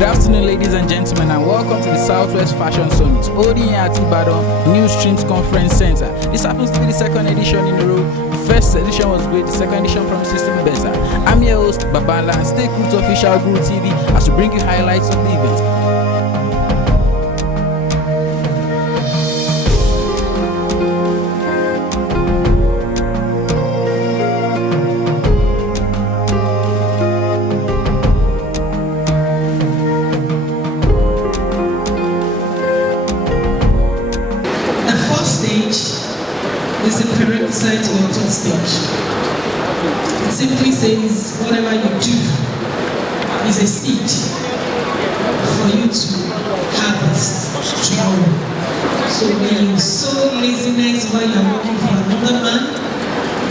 Good afternoon, ladies and gentlemen, and welcome to the Southwest Fashion Summit, holding here at Ibadan, Nustream's Conference Center. This happens to be the second edition in a row. The first edition was great, the second edition promises to be better. I'm your host, Babala, and stay cool to Official Guru TV as we bring you highlights of the event. Is the prerequisite to your third stage. It simply says whatever you do is a seed for you to harvest tomorrow. So when you sow laziness while you are working for another man,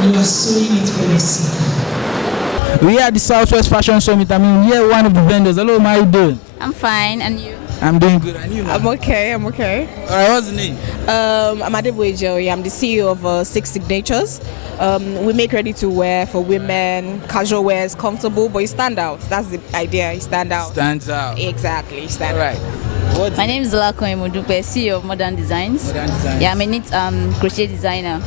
you are sowing it for yourself. We are at the Southwest Fashion Summit. We are one of the vendors. Hello, how are you doing? I'm fine, and you? I'm doing good, and you? I'm okay. Alright, what's the name? I'm Adeboye Joey. I'm the CEO of Six Signatures. We make ready to wear for women, casual wear, is comfortable, but you stand out. That's the idea, you stand out. Stands out. Exactly, you stand out. Right. My name is Zolako Modupe, CEO of Modern Designs. Modern Designs. Yeah, I'm a knit crochet designer.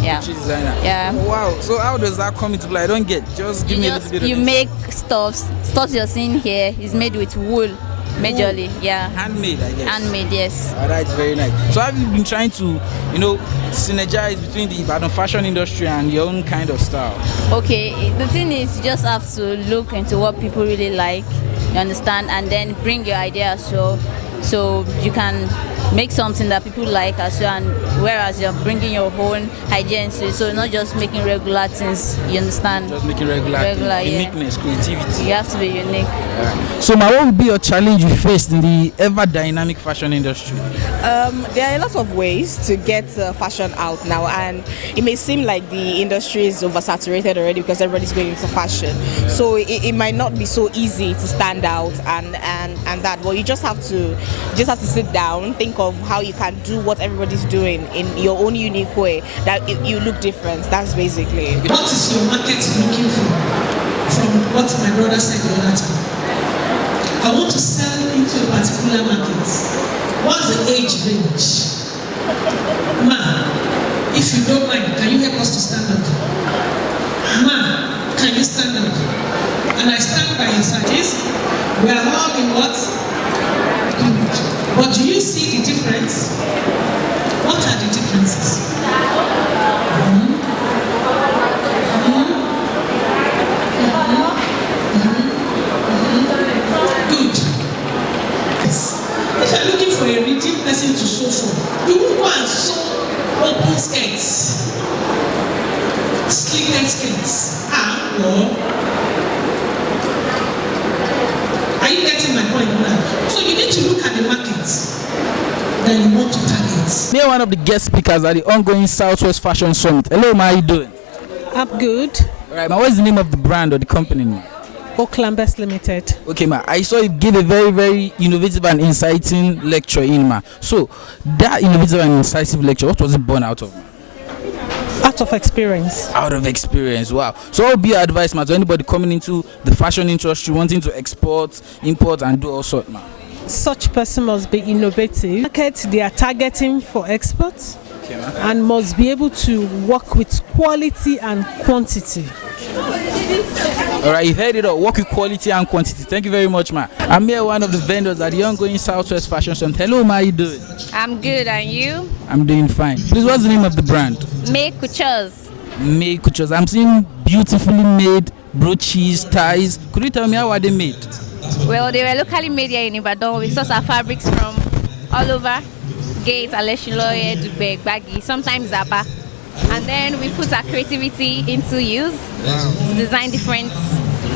Yeah. Crochet designer. Yeah. Wow. So how does that come into play? I don't get. Just give me a little bit of You make stuffs you're seeing here is made with wool. Majorly, yeah. Handmade, I guess. Handmade, yes. Oh, that's very nice. So have you been trying to, synergize between the Ibadan fashion industry and your own kind of style? Okay, the thing is, you just have to look into what people really like, you understand, and then bring your idea so you can make something that people like as well, and whereas you're bringing your own idea into it, so not just making regular things, you understand? Just making regular uniqueness, creativity. You have to be unique. Right. So what would be your challenge you faced in the ever dynamic fashion industry? There are a lot of ways to get fashion out now, and it may seem like the industry is oversaturated already because everybody's going into fashion. So it might not be so easy to stand out and that. Well, you just have to sit down, think of how you can do what everybody's doing in your own unique way, that you look different. That's basically it. What is your market looking for? From what my brother said the other time, I want to sell into a particular market. What's the age range? Ma, if you don't mind, can you help us to stand up? Ma, can you stand up? And I stand by your side. Yes? We are all in what? Good. But do you see the difference? What are the differences? Good. Yes. If you're looking for a rigid person to sew for, you won't go and sew open skirts, slitted skirts. No. Are you getting my point now? So you need to look at the market that you want to target. Me one of the guest speakers at the ongoing Southwest Fashion Summit. Hello, how are you doing? I'm good. All right, what's the name of the brand or the company, ma? Oaklambest Limited. Okay, ma. I saw you give a very, very innovative and inciting lecture in, ma. So that innovative and incisive lecture, what was it born out of, ma? Out of experience. Out of experience, wow. So what would be your advice, ma, to anybody coming into the fashion industry, wanting to export, import, and do all sorts, ma? Such person must be innovative. Market they are targeting for exports, okay, ma, and must be able to work with quality and quantity. All right, you heard it all. Work with quality and quantity. Thank you very much, ma. I'm here, one of the vendors at the ongoing Southwest Fashion Summit. Hello, ma, how you doing? I'm good, and you? I'm doing fine. Please, what's the name of the brand? Make Couture. Make Couture. I'm seeing beautifully made brooches, ties. Could you tell me how are they made? Well, they were locally made here in Ibadan. We source our fabrics from all over. Gate, Aleshiloye, Dubek, Baggy, sometimes Zaba. And then we put our creativity into use to design different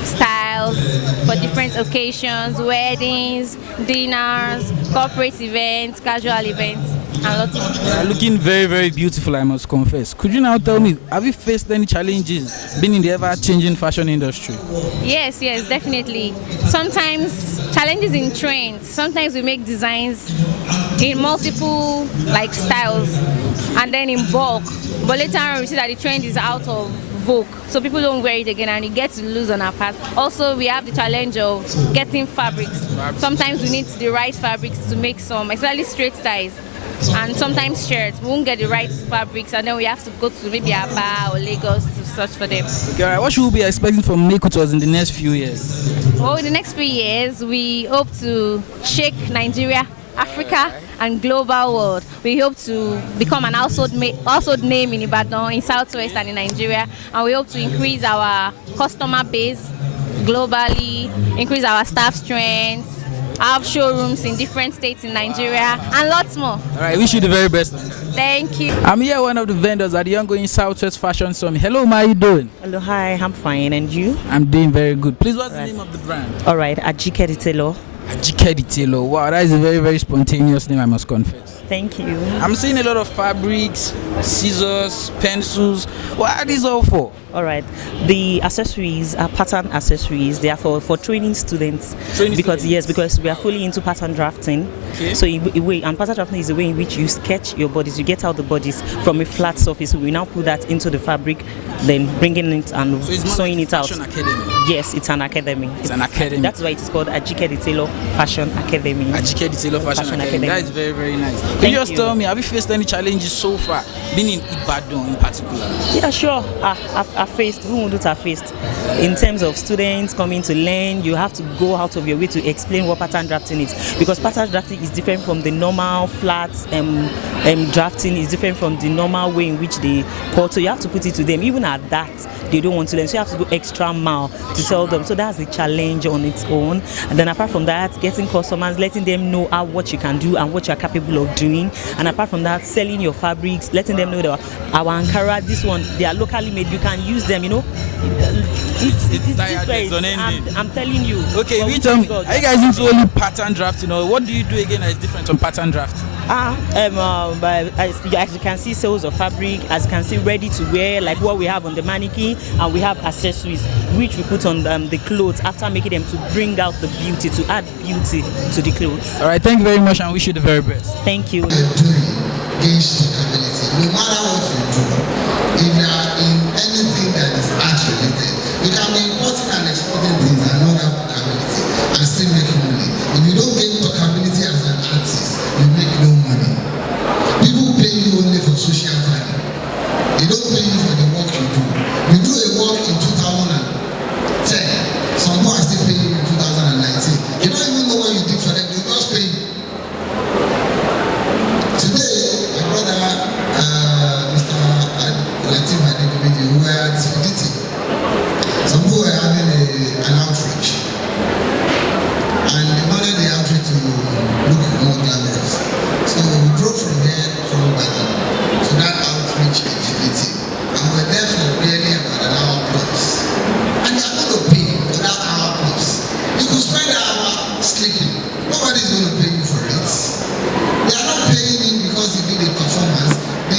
styles for different occasions, weddings, dinners, corporate events, casual events, and lots of. You are looking very, very beautiful, I must confess. Could you now tell me, have you faced any challenges being in the ever-changing fashion industry? Yes, definitely. Sometimes challenges in trends. Sometimes we make designs in multiple styles and then in bulk. But later on we see that the trend is out of revoke, so people don't wear it again and it gets to lose on our part. Also, we have the challenge of getting fabrics. Sometimes we need the right fabrics to make some, especially straight ties. And sometimes shirts, we won't get the right fabrics, and then we have to go to maybe Aba or Lagos to search for them. Okay, all right. What should we be expecting from Makeutors in the next few years? Well, in the next few years, we hope to shake Nigeria, Africa, and global world. We hope to become an household name in Ibadan, in Southwest, and in Nigeria. And we hope to increase our customer base globally, increase our staff strength, have showrooms in different states in Nigeria, and lots more. All right, wish you the very best. Thank you. I'm here, one of the vendors at the ongoing Southwest Fashion Summit. Hello, how are you doing? Hello, hi, I'm fine, and you? I'm doing very good. Please, what's the name of the brand? All right, Ajike Retailer. Ajike Retailer. Wow, that is a very, very spontaneous name, I must confess. Thank you. I'm seeing a lot of fabrics, scissors, pencils. What are these all for? All right, the accessories are pattern accessories. They are for training students. Because we are fully into pattern drafting. Okay. So and pattern drafting is a way in which you sketch your bodies. You get out the bodies from a flat surface. We now put that into the fabric, then bringing it and sewing it out. Academy. Yes, it's an academy. It's an academy. That's why it's called Ajike Retailer Fashion Academy. Ajike Retailer Fashion Academy. That is very, very nice. Can you just tell me, have you faced any challenges so far, being in Ibadan in particular? Yeah, sure. I've faced, who wouldn't have faced? In terms of students coming to learn, you have to go out of your way to explain what pattern drafting is, because pattern drafting is different from the normal flat drafting, is different from the normal way in which they cut. So you have to put it to them. Even at that, they don't want to learn. So you have to go extra mile to tell them. So that's a challenge on its own. And then apart from that, getting customers, letting them know what you can do and what you are capable of doing. And apart from that, selling your fabrics, letting them know that our Ankara, this one, they are locally made. You can use them, It's different. I'm telling you. Okay, we tell me, are you guys into only pattern drafting, or what do you do again that is different from pattern drafting? As you can see, sales of fabric, as you can see, ready to wear, like what we have on the mannequin, and we have accessories which we put on the clothes after making them to bring out the beauty, to add beauty to the clothes. All right, thank you very much, and wish you the very best. Thank you. No matter what you do, if you are in anything that is art related, you can be importing and exporting things and not have talkability and still make money. If you don't get talkability as an artist, you make no money. People pay you only for social value. They don't pay you for the work you do. You do a work in 2010, some more are still paying you in 2019. You don't even know what you did for them, they just pay you. Today, my brother, Mr. Latif Adekubedi, who were at Fiditi, some people were having an outreach, and they wanted the outreach to look more glamorous. So we drove from here, from Ibadan, to that outreach in Fiditi, and we were there for barely about an hour plus. And they are going to pay for that hour plus. You could spend an hour sleeping. Nobody's going to pay you for it. They are not paying him because he did a performance. The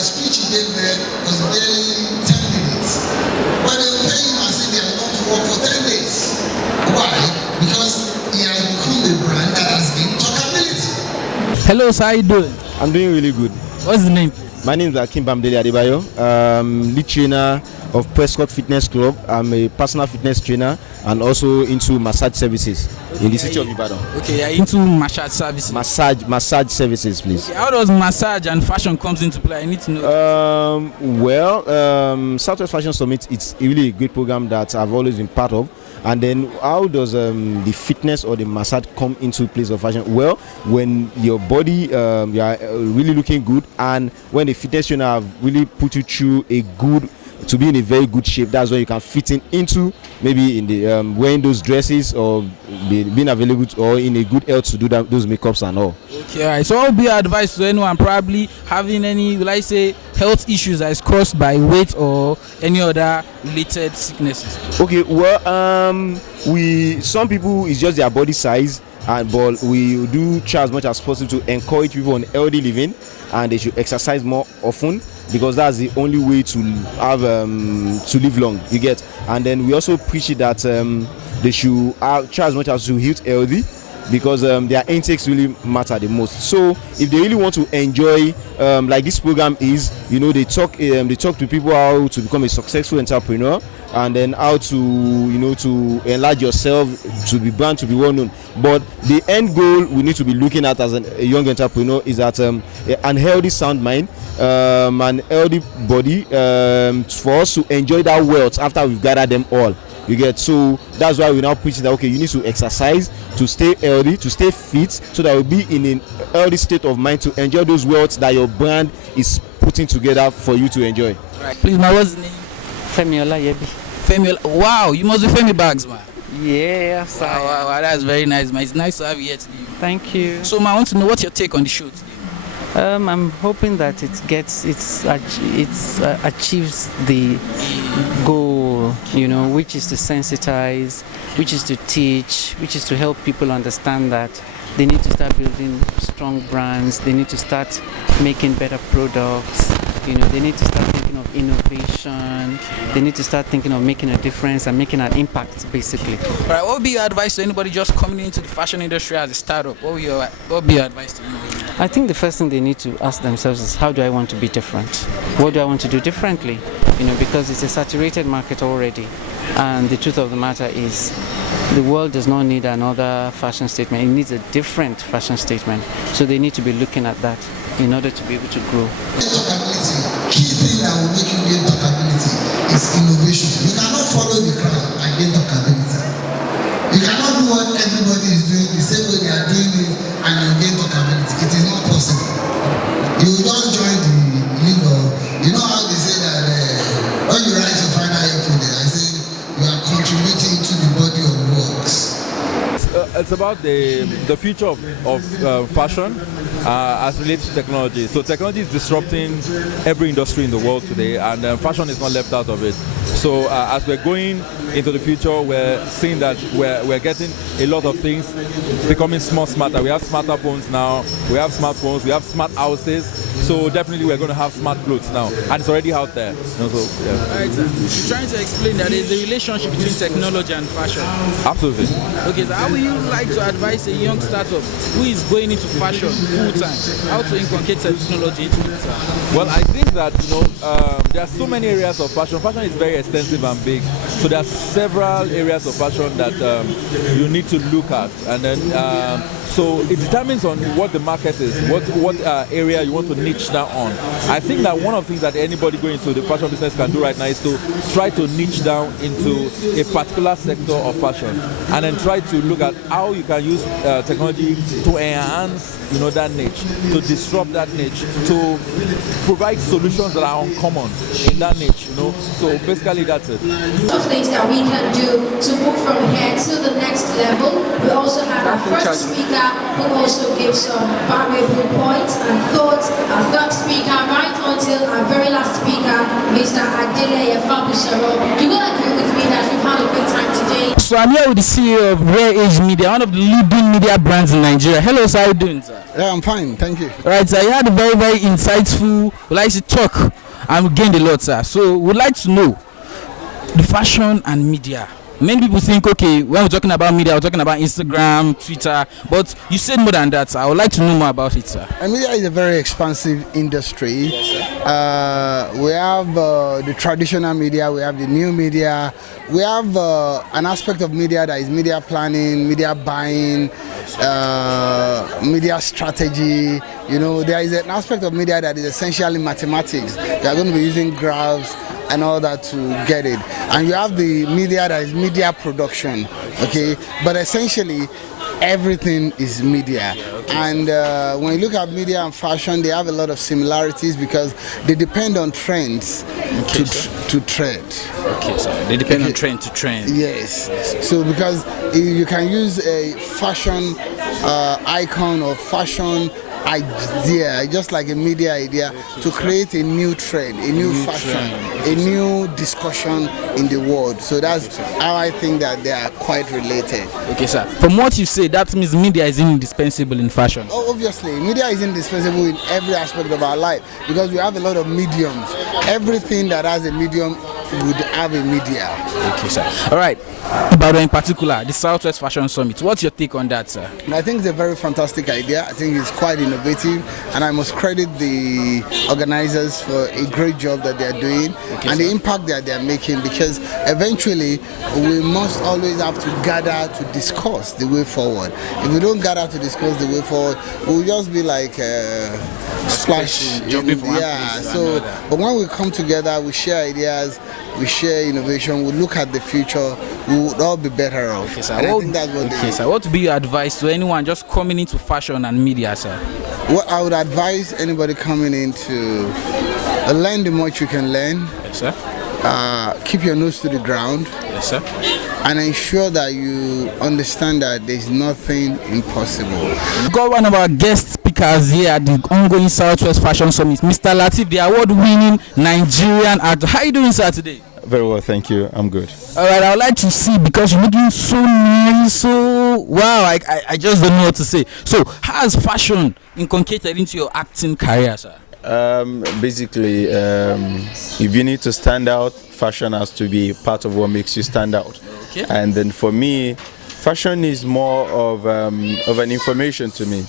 speech he gave there was barely 10 minutes. But they will pay him as if they are going to work for 10 days. Why? Because he has become a brand that has gained talkability. Hello, sir, how you doing? I'm doing really good. What's the name? My name is Akim Bamdele Adebayo, lead trainer of Prescott Fitness Club. I'm a personal fitness trainer and also into massage services in the city of Ibadan. Okay, you're into massage services. Massage services, please. Okay, how does massage and fashion comes into play? I need to know. Southwest Fashion Summit, it's really a great program that I've always been part of. And then how does the fitness or the massage come into place of fashion? Well, when your body, you are really looking good, and when the fitness trainer have really put you through to be in a very good shape, that's when you can fit into maybe in the wearing those dresses or being available or in a good health to do those makeups and all. Okay, all right. So what would be your advice to anyone probably having any, will I say, health issues that is caused by weight or any other related sicknesses? Okay, well, some people it's just their body size, but we do try as much as possible to encourage people on healthy living, and they should exercise more often, because that's the only way to have to live long, you get. And then we also preach that they should try as much as to eat healthy, because their intakes really matter the most. So if they really want to enjoy, like this program is, they talk to people how to become a successful entrepreneur, and then how to to enlarge yourself, to be brand, to be well known. But the end goal we need to be looking at as a young entrepreneur is that an healthy sound mind, an healthy body, for us to enjoy that wealth after we've gathered them all. You get? So that's why we now preach that, okay, you need to exercise to stay healthy, to stay fit, so that you'll be in an healthy state of mind to enjoy those wealth that your brand is putting together for you to enjoy. Right. Please, what's the name? Femi Olayebi. Femi, wow, you must be Femi Bags, man. Yes. Wow, that's very nice, man. It's nice to have you here today. Thank you. So, man, I want to know what's your take on the show today. I'm hoping that it achieves the goal, which is to sensitize, which is to teach, which is to help people understand that they need to start building strong brands, they need to start making better products, they need to start thinking of innovation, they need to start thinking of making a difference and making an impact, basically. All right, what would be your advice to anybody just coming into the fashion industry as a startup? What would be your advice to you? I think the first thing they need to ask themselves is, how do I want to be different? What do I want to do differently? Because it's a saturated market already. And the truth of the matter is, the world does not need another fashion statement. It needs a different fashion statement. So they need to be looking at that in order to be able to grow. Talkability. Key thing that will make you gain talkability is innovation. You cannot follow the crowd and gain talkability. You cannot do what everybody is doing the same way they are doing it and you gain talkability. It is not possible. You don't join the league of, how they say that when you write your final year project, I say you are contributing to the body of works. It's about the future of fashion as related to technology. So technology is disrupting every industry in the world today, and fashion is not left out of it. So as we're going into the future, we're seeing that we're getting a lot of things becoming smarter. We have smarter phones now, we have smartphones, we have smart houses. So definitely we're going to have smart clothes now, and it's already out there. All right, sir. You're trying to explain that there's a relationship between technology and fashion. Absolutely. Okay, so how would you like to advise a young startup who is going into fashion full time, how to inculcate technology into it? Well, I think that there are so many areas of fashion. Fashion is very extensive and big, so there are several areas of fashion that you need to look at, and then so it determines on what the market is, what area you want to niche down on. I think that one of the things that anybody going into the fashion business can do right now is to try to niche down into a particular sector of fashion, and then try to look at how you can use technology to enhance, that niche, to disrupt that niche, to provide solutions that are uncommon in that niche. So basically that's it. Of things that we can do to move from here to the next level. We also have our first speaker who also gives some valuable points and thoughts. Our third speaker, right until our very last speaker, Mr. Adeleye Fabusaro. You will agree with me that we've had a good time today. So I'm here with the CEO of Rare Age Media, one of the leading media brands in Nigeria. Hello, sir, how are you doing, sir? Yeah, I'm fine, thank you. All right, sir, you had a very, very insightful, we like to talk, and we gained a lot, sir. So we'd like to know the fashion and media. Many people think, okay, when we're talking about media, we're talking about Instagram, Twitter, but you said more than that, sir. I would like to know more about it, sir. And media is a very expansive industry. Yes, we have the traditional media, we have the new media, we have an aspect of media that is media planning, media buying, media strategy. There is an aspect of media that is essentially mathematics. You are going to be using graphs and all that to get it. And you have the media that is media production, okay? But essentially, everything is media. And when you look at media and fashion, they have a lot of similarities because they depend on trends to trend. Okay, so they depend on trend to trend. Yes. So because you can use a fashion icon or fashion idea, just like a media idea, to create a new trend, a new fashion, a new discussion in the world. So that's how I think that they are quite related. Okay, sir. From what you say, that means media is indispensable in fashion. Oh, obviously, media is indispensable in every aspect of our life because we have a lot of mediums. Everything that has a medium would have a media. Okay, sir. All right. Ibadan in particular, the Southwest Fashion Summit. What's your take on that, sir? And I think it's a very fantastic idea. I think it's quite innovative, and I must credit the organizers for a great job that they're doing and the impact that they're making, because eventually we must always have to gather to discuss the way forward. If we don't gather to discuss the way forward, we'll just be like splash. But when we come together, we share ideas, we share innovation, we look at the future, we would all be better off. Okay, sir. And I think that's what sir. What would be your advice to anyone just coming into fashion and media, sir? What I would advise anybody coming in to learn the much you can learn. Yes, sir. Keep your nose to the ground. Yes, sir. And ensure that you understand that there's nothing impossible. We've got one of our guest speakers here at the ongoing Southwest Fashion Summit, Mr. Latif, the award-winning Nigerian actor. How are you doing, sir, today? Very well, thank you. I'm good. All right, I would like to see, because you're looking so nice, so wow, I just don't know what to say. So, how has fashion inculcated into your acting career, sir? Basically, if you need to stand out, fashion has to be part of what makes you stand out. Okay. And then for me, fashion is more of an information to me.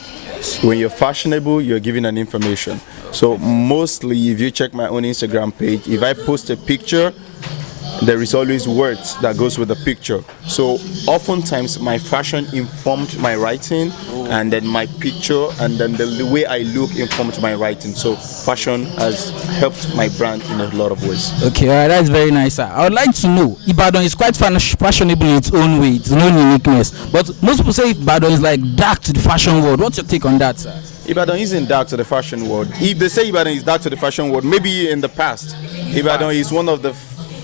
When you're fashionable, you're giving an information. So mostly, if you check my own Instagram page, if I post a picture, there is always words that goes with the picture. So oftentimes my fashion informed my writing, and then my picture, and then the way I look informed my writing. So fashion has helped my brand in a lot of ways. Okay, all right, that's very nice, sir. I would like to know, Ibadan is quite fashionable in its own way, its own uniqueness. But most people say Ibadan is like dark to the fashion world. What's your take on that, sir? Ibadan isn't dark to the fashion world. If they say Ibadan is dark to the fashion world, maybe in the past, Ibadan is one of the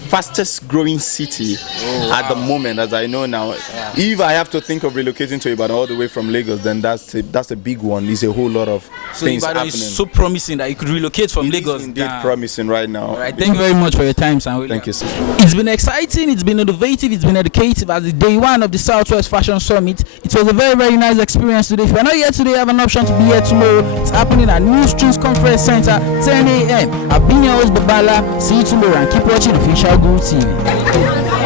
fastest growing city at the moment, as I know now. Yeah. If I have to think of relocating to Ibadan all the way from Lagos, then that's a big one. It's a whole lot of things Ibadan happening. Is so promising that you could relocate from Lagos. Is indeed promising right now. All right, thank you very much for your time, sir. Thank you, sir. It's been exciting, it's been innovative, it's been educative as the day one of the Southwest Fashion Summit. It was a very, very nice experience today. If you're not here today, you have an option to be here tomorrow. It's happening at Nustream Conference Center, 10 a.m. I've been your host, Babala. See you tomorrow and keep watching Official Guru TV.